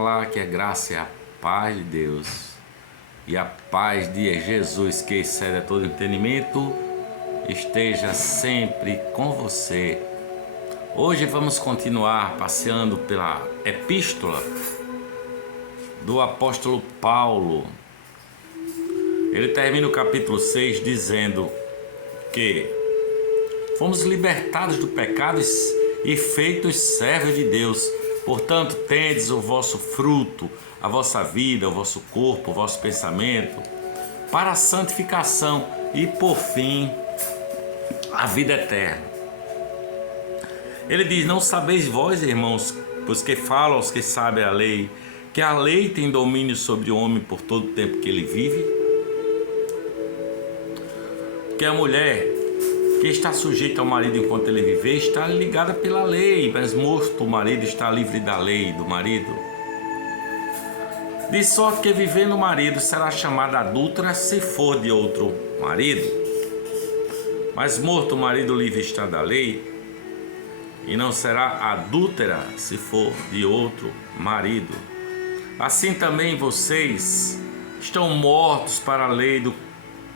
Olá, que a graça e a paz de Deus e a paz de Jesus, que excede a todo entendimento, esteja sempre com você. Hoje vamos continuar passeando pela epístola do apóstolo Paulo. Ele termina o capítulo 6 dizendo que fomos libertados do pecado e feitos servos de Deus. Portanto, tendes o vosso fruto, a vossa vida, o vosso corpo, o vosso pensamento, para a santificação e, por fim, a vida eterna. Ele diz: não sabeis vós, irmãos, pois que falam aos que sabem a lei, que a lei tem domínio sobre o homem por todo o tempo que ele vive? Que a mulher que está sujeita ao marido enquanto ele viver está ligada pela lei, mas morto o marido está livre da lei do marido. De sorte que vivendo o marido será chamada adúltera se for de outro marido. Mas morto o marido livre está da lei, e não será adúltera se for de outro marido. Assim também vocês estão mortos para a lei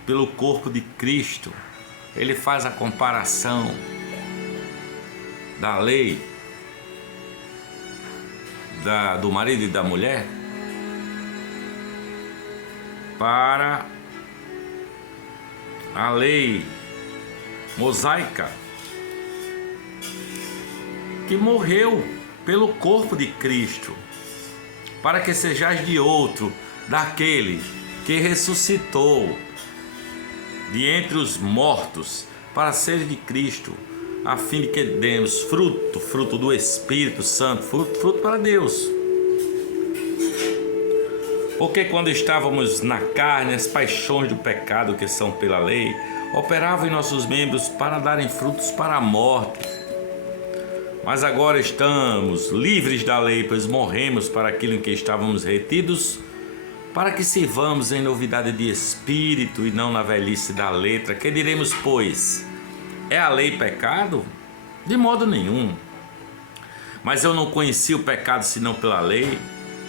pelo corpo de Cristo. Ele faz a comparação da lei do marido e da mulher para a lei mosaica, que morreu pelo corpo de Cristo, para que sejais de outro, daquele que ressuscitou de entre os mortos, para ser de Cristo, a fim de que demos fruto do Espírito Santo, fruto para Deus. Porque quando estávamos na carne, as paixões do pecado que são pela lei, operavam em nossos membros para darem frutos para a morte. Mas agora estamos livres da lei, pois morremos para aquilo em que estávamos retidos, para que sirvamos em novidade de espírito e não na velhice da letra. Que diremos, pois? É a lei pecado? De modo nenhum. Mas eu não conheci o pecado senão pela lei,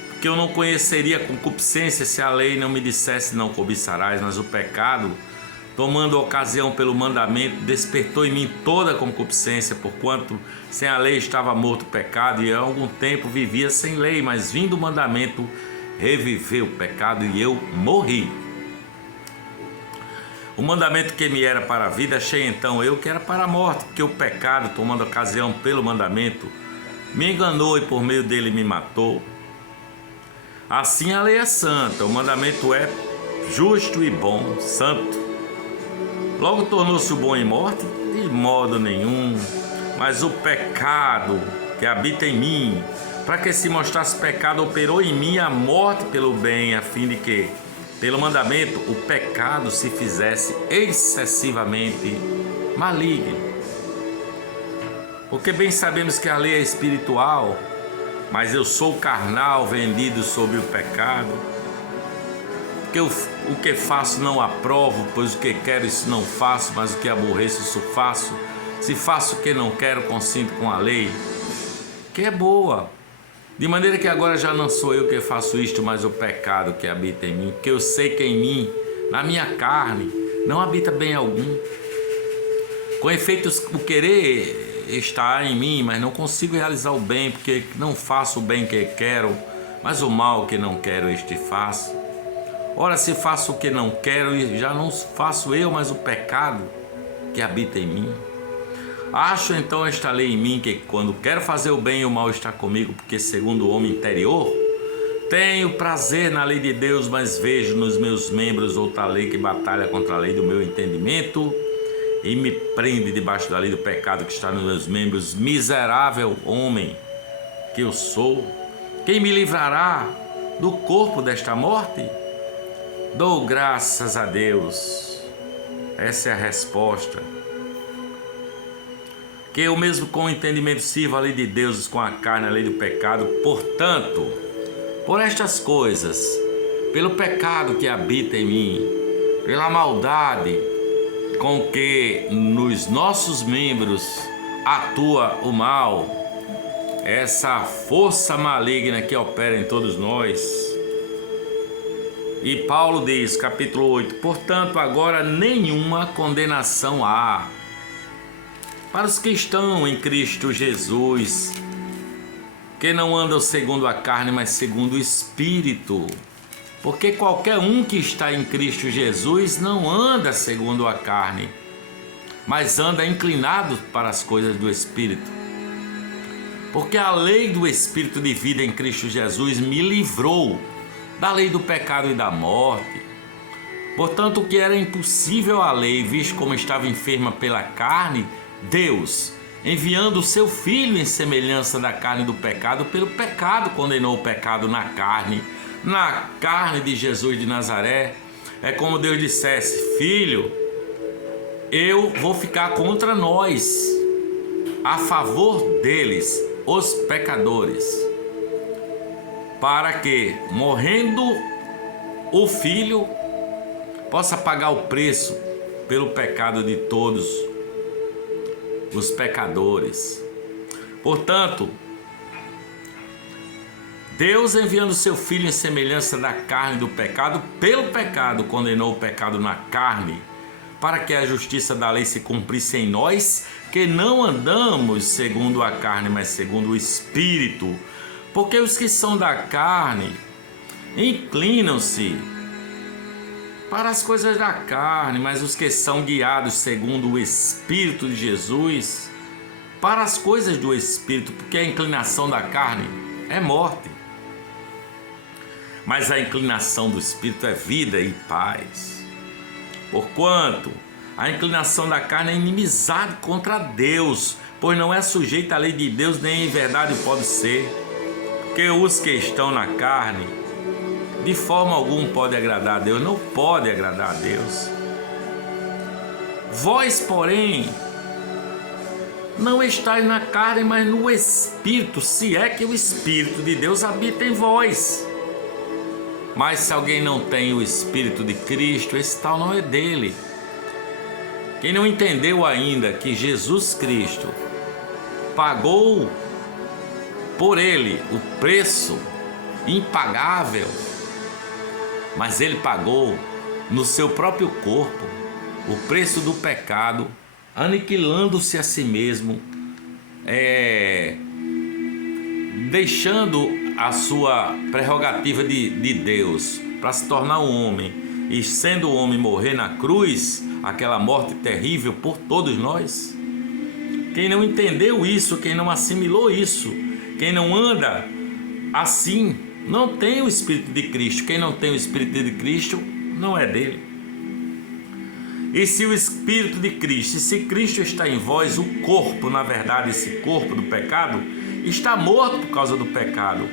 porque eu não conheceria a concupiscência se a lei não me dissesse não cobiçarás. Mas o pecado, tomando ocasião pelo mandamento, despertou em mim toda a concupiscência, porquanto sem a lei estava morto o pecado, e há algum tempo vivia sem lei, mas vindo o mandamento, reviveu o pecado e eu morri. O mandamento que me era para a vida, achei então eu que era para a morte, porque o pecado, tomando ocasião pelo mandamento, me enganou e por meio dele me matou. Assim a lei é santa, o mandamento é justo e bom, santo. Logo tornou-se o bom em morte? De modo nenhum. Mas o pecado que habita em mim, para que se mostrasse pecado, operou em mim a morte pelo bem, a fim de que, pelo mandamento, o pecado se fizesse excessivamente maligno. Porque bem sabemos que a lei é espiritual, mas eu sou carnal, vendido sob o pecado. Porque o que faço não aprovo, pois o que quero isso não faço, mas o que aborreço isso faço. Se faço o que não quero, consinto com a lei, que é boa. De maneira que agora já não sou eu que faço isto, mas o pecado que habita em mim. Porque eu sei que em mim, na minha carne, não habita bem algum. Com efeito, o querer está em mim, mas não consigo realizar o bem, porque não faço o bem que quero, mas o mal que não quero, este faço. Ora, se faço o que não quero, já não faço eu, mas o pecado que habita em mim. Acho então esta lei em mim, que quando quero fazer o bem, o mal está comigo, porque segundo o homem interior, tenho prazer na lei de Deus, mas vejo nos meus membros outra lei que batalha contra a lei do meu entendimento e me prende debaixo da lei do pecado que está nos meus membros. Miserável homem que eu sou, quem me livrará do corpo desta morte? Dou graças a Deus. Essa é a resposta. Que eu mesmo com o entendimento sirva a lei de Deus, com a carne a lei do pecado. Portanto, por estas coisas, pelo pecado que habita em mim, pela maldade com que nos nossos membros atua o mal, essa força maligna que opera em todos nós. E Paulo diz, capítulo 8: portanto, agora nenhuma condenação há para os que estão em Cristo Jesus, que não andam segundo a carne, mas segundo o Espírito. Porque qualquer um que está em Cristo Jesus não anda segundo a carne, mas anda inclinado para as coisas do Espírito. Porque a lei do Espírito de vida em Cristo Jesus me livrou da lei do pecado e da morte. Portanto, o que era impossível à lei, visto como estava enferma pela carne, Deus, enviando o seu Filho em semelhança da carne do pecado, pelo pecado condenou o pecado na carne de Jesus de Nazaré. É como Deus dissesse: filho, eu vou ficar contra nós, a favor deles, os pecadores, para que, morrendo o Filho, possa pagar o preço pelo pecado de todos os pecadores. Portanto, Deus, enviando seu Filho em semelhança da carne do pecado, pelo pecado condenou o pecado na carne, para que a justiça da lei se cumprisse em nós, que não andamos segundo a carne, mas segundo o Espírito. Porque os que são da carne inclinam-se para as coisas da carne, mas os que são guiados segundo o Espírito de Jesus, para as coisas do Espírito. Porque a inclinação da carne é morte, mas a inclinação do Espírito é vida e paz. Porquanto a inclinação da carne é inimizade contra Deus, pois não é sujeita à lei de Deus, nem em verdade pode ser. Porque os que estão na carne, de forma alguma pode agradar a Deus, não pode agradar a Deus. Vós, porém, não estáis na carne, mas no Espírito, se é que o Espírito de Deus habita em vós. Mas se alguém não tem o Espírito de Cristo, esse tal não é dele. Quem não entendeu ainda que Jesus Cristo pagou por ele o preço impagável, mas ele pagou no seu próprio corpo o preço do pecado, aniquilando-se a si mesmo, deixando a sua prerrogativa de Deus para se tornar um homem, e sendo um homem morrer na cruz, aquela morte terrível por todos nós. Quem não entendeu isso, quem não assimilou isso, quem não anda assim, não tem o Espírito de Cristo. Quem não tem o Espírito de Cristo não é dele. E se o Espírito de Cristo, e se Cristo está em vós, o corpo, na verdade, esse corpo do pecado, está morto por causa do pecado,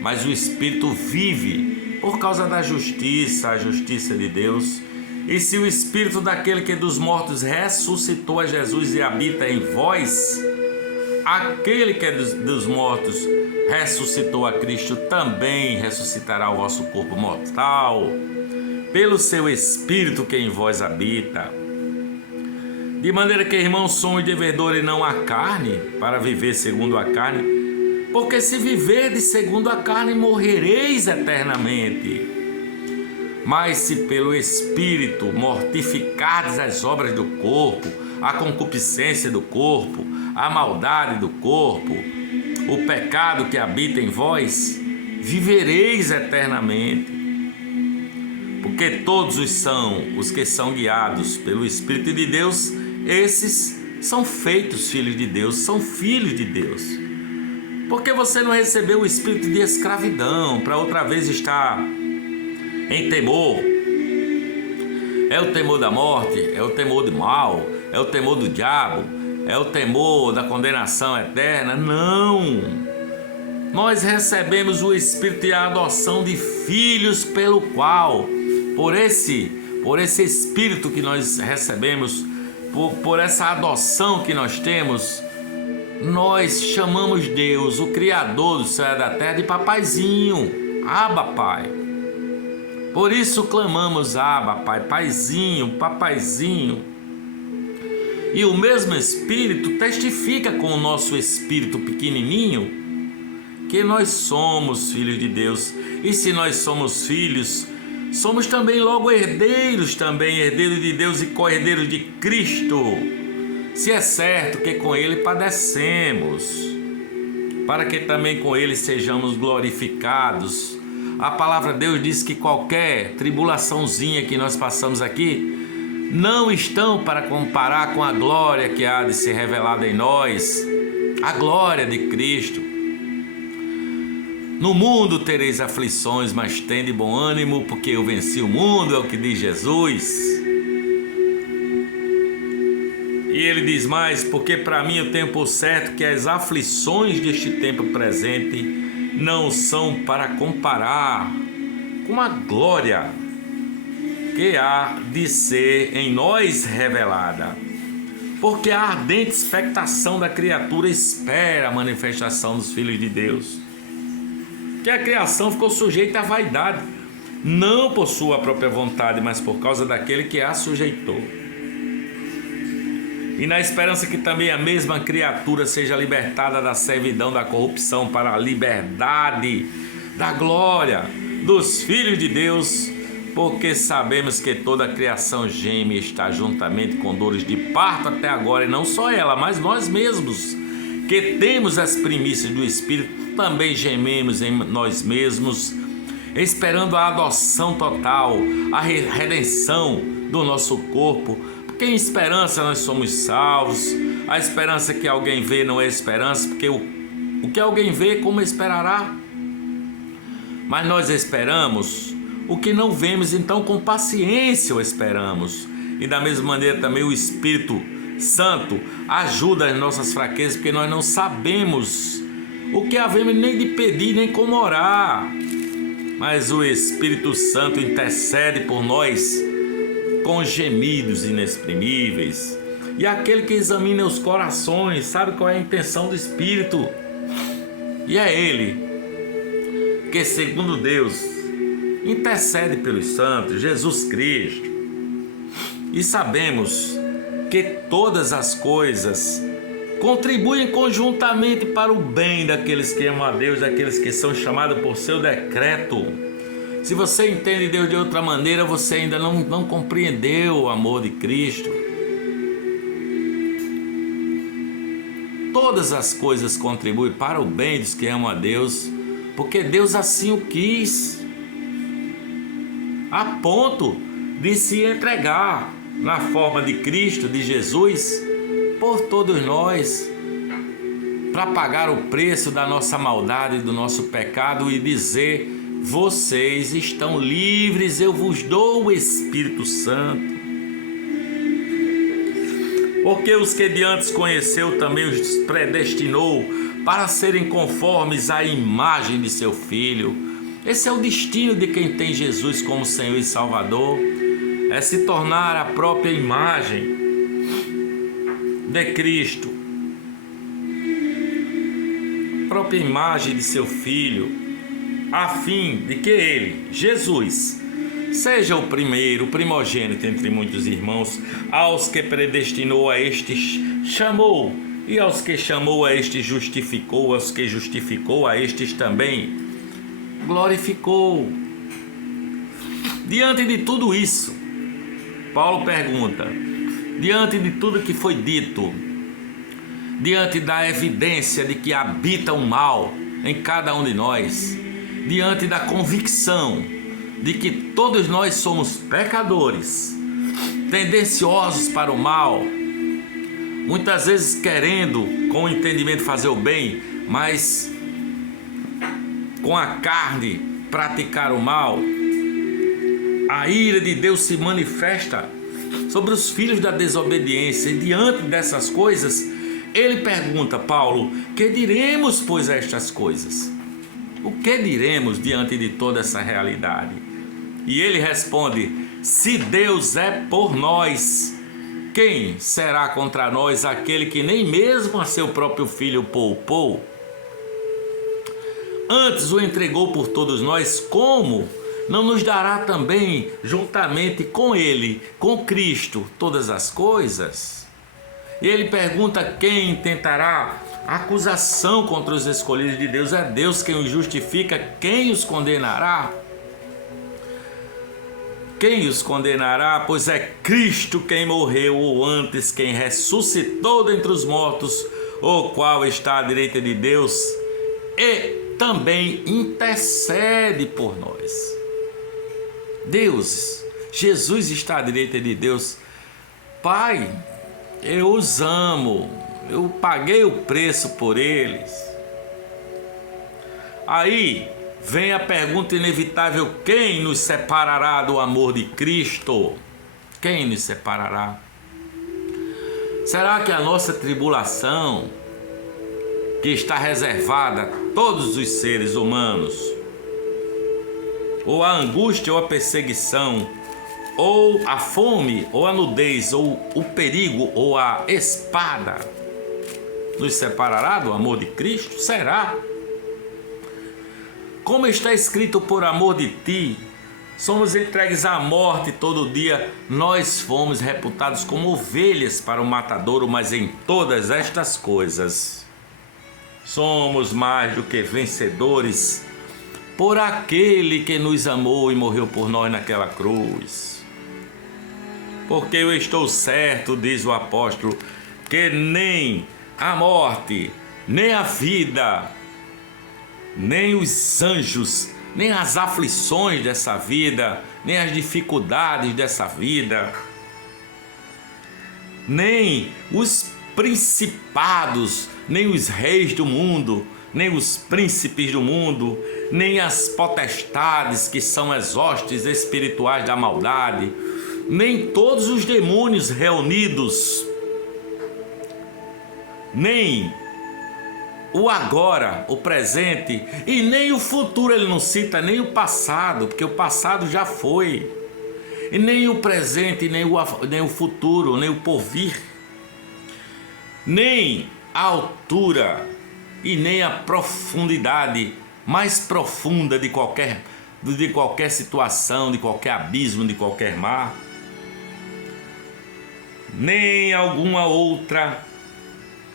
mas o Espírito vive por causa da justiça, a justiça de Deus. E se o Espírito daquele que dos mortos ressuscitou a Jesus e habita em vós, aquele que é dos mortos ressuscitou a Cristo, também ressuscitará o vosso corpo mortal, pelo seu Espírito que em vós habita. De maneira que, irmãos, somos devedores não à carne, para viver segundo a carne, porque se viverdes segundo a carne, morrereis eternamente. Mas se pelo Espírito mortificardes as obras do corpo, a concupiscência do corpo, a maldade do corpo, o pecado que habita em vós, vivereis eternamente. Porque todos os que são guiados pelo Espírito de Deus, esses são feitos filhos de Deus, são filhos de Deus. Porque você não recebeu o espírito de escravidão para outra vez estar em temor. É o temor da morte, é o temor do mal, é o temor do diabo, é o temor da condenação eterna. Não! Nós recebemos o espírito de adoção de filhos, pelo qual, por esse espírito que nós recebemos, por essa adoção que nós temos, nós chamamos Deus, o Criador do céu e da terra, de papaizinho, Abba, Pai. Por isso clamamos: Abba, Pai, Paizinho, papaizinho. E o mesmo Espírito testifica com o nosso espírito pequenininho que nós somos filhos de Deus. E se nós somos filhos, somos também logo herdeiros também, herdeiros de Deus e co-herdeiros de Cristo. Se é certo que com Ele padecemos, para que também com Ele sejamos glorificados. A palavra de Deus diz que qualquer tribulaçãozinha que nós passamos aqui não estão para comparar com a glória que há de ser revelada em nós, a glória de Cristo. No mundo tereis aflições, mas tende bom ânimo, porque eu venci o mundo, é o que diz Jesus. E ele diz mais, porque para mim eu tenho por certo que as aflições deste tempo presente não são para comparar com a glória que há de ser em nós revelada. Porque a ardente expectação da criatura espera a manifestação dos filhos de Deus. Que a criação ficou sujeita à vaidade, não por sua própria vontade, mas por causa daquele que a sujeitou. E na esperança que também a mesma criatura seja libertada da servidão da corrupção para a liberdade da glória dos filhos de Deus, porque sabemos que toda a criação geme e está juntamente com dores de parto até agora, e não só ela, mas nós mesmos, que temos as primícias do Espírito, também gememos em nós mesmos, esperando a adoção total, a redenção do nosso corpo, porque em esperança nós somos salvos. A esperança que alguém vê não é esperança, porque o que alguém vê, como esperará? Mas nós esperamos o que não vemos, então com paciência o esperamos. E da mesma maneira também o Espírito Santo ajuda as nossas fraquezas, porque nós não sabemos o que havemos nem de pedir, nem como orar. Mas o Espírito Santo intercede por nós com gemidos inexprimíveis. E aquele que examina os corações sabe qual é a intenção do Espírito. E é Ele que, segundo Deus, intercede pelos santos, Jesus Cristo. E sabemos que todas as coisas contribuem conjuntamente para o bem daqueles que amam a Deus, daqueles que são chamados por seu decreto. Se você entende Deus de outra maneira, você ainda não compreendeu o amor de Cristo. Todas as coisas contribuem para o bem dos que amam a Deus, porque Deus assim o quis, a ponto de se entregar na forma de Cristo, de Jesus, por todos nós, para pagar o preço da nossa maldade, do nosso pecado, e dizer: vocês estão livres, eu vos dou o Espírito Santo. Porque os que de antes conheceu também os predestinou para serem conformes à imagem de seu Filho. Esse é o destino de quem tem Jesus como Senhor e Salvador, é se tornar a própria imagem de Cristo, a própria imagem de seu Filho, a fim de que Ele, Jesus, seja o primeiro, o primogênito entre muitos irmãos. Aos que predestinou, a estes chamou, e aos que chamou, a estes justificou, aos que justificou, a estes também glorificou. Diante de tudo isso, Paulo pergunta, diante de tudo que foi dito, diante da evidência de que habita o mal em cada um de nós, diante da convicção de que todos nós somos pecadores, tendenciosos para o mal, muitas vezes querendo com o entendimento fazer o bem, mas com a carne praticar o mal, a ira de Deus se manifesta sobre os filhos da desobediência. E diante dessas coisas, ele pergunta, Paulo: que diremos, pois, a estas coisas? O que diremos diante de toda essa realidade? E ele responde: se Deus é por nós, quem será contra nós? Aquele que nem mesmo a seu próprio Filho poupou, antes o entregou por todos nós, como não nos dará também juntamente com ele, com Cristo, todas as coisas? E ele pergunta quem tentará acusação contra os escolhidos de Deus. É Deus quem os justifica, quem os condenará? Quem os condenará? Pois é Cristo quem morreu, ou antes quem ressuscitou dentre os mortos, o qual está à direita de Deus e também intercede por nós. Deus, Jesus está à direita de Deus. Pai, eu os amo, eu paguei o preço por eles. Aí vem a pergunta inevitável: quem nos separará do amor de Cristo? Quem nos separará? Será que a nossa tribulação, que está reservada a todos os seres humanos, ou a angústia ou a perseguição, ou a fome, ou a nudez, ou o perigo, ou a espada, nos separará do amor de Cristo? Será? Como está escrito: por amor de ti, somos entregues à morte todo dia. Nós fomos reputados como ovelhas para o matadouro, mas em todas estas coisas somos mais do que vencedores por aquele que nos amou e morreu por nós naquela cruz. Porque eu estou certo, diz o apóstolo, que nem a morte, nem a vida, nem os anjos, nem as aflições dessa vida, nem as dificuldades dessa vida, nem os principados, nem os reis do mundo, nem os príncipes do mundo, nem as potestades que são as hostes espirituais da maldade, nem todos os demônios reunidos, nem o agora, o presente, e nem o futuro. Ele não cita nem o passado, porque o passado já foi, e nem o presente, nem o futuro, nem o porvir, nem a altura e nem a profundidade mais profunda de qualquer situação, de qualquer abismo, de qualquer mar, nem alguma outra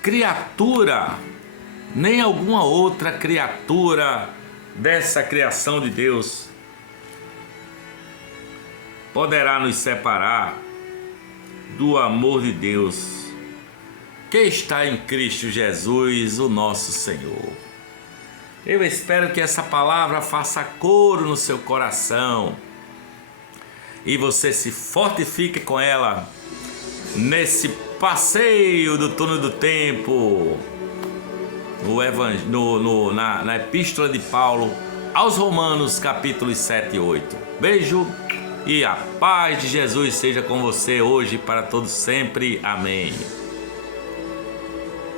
criatura, nem alguma outra criatura dessa criação de Deus poderá nos separar do amor de Deus que está em Cristo Jesus, o nosso Senhor. Eu espero que essa palavra faça coro no seu coração e você se fortifique com ela nesse passeio do túnel do tempo, na Epístola de Paulo aos Romanos, capítulos 7 e 8. Beijo e a paz de Jesus seja com você hoje e para todos sempre. Amém.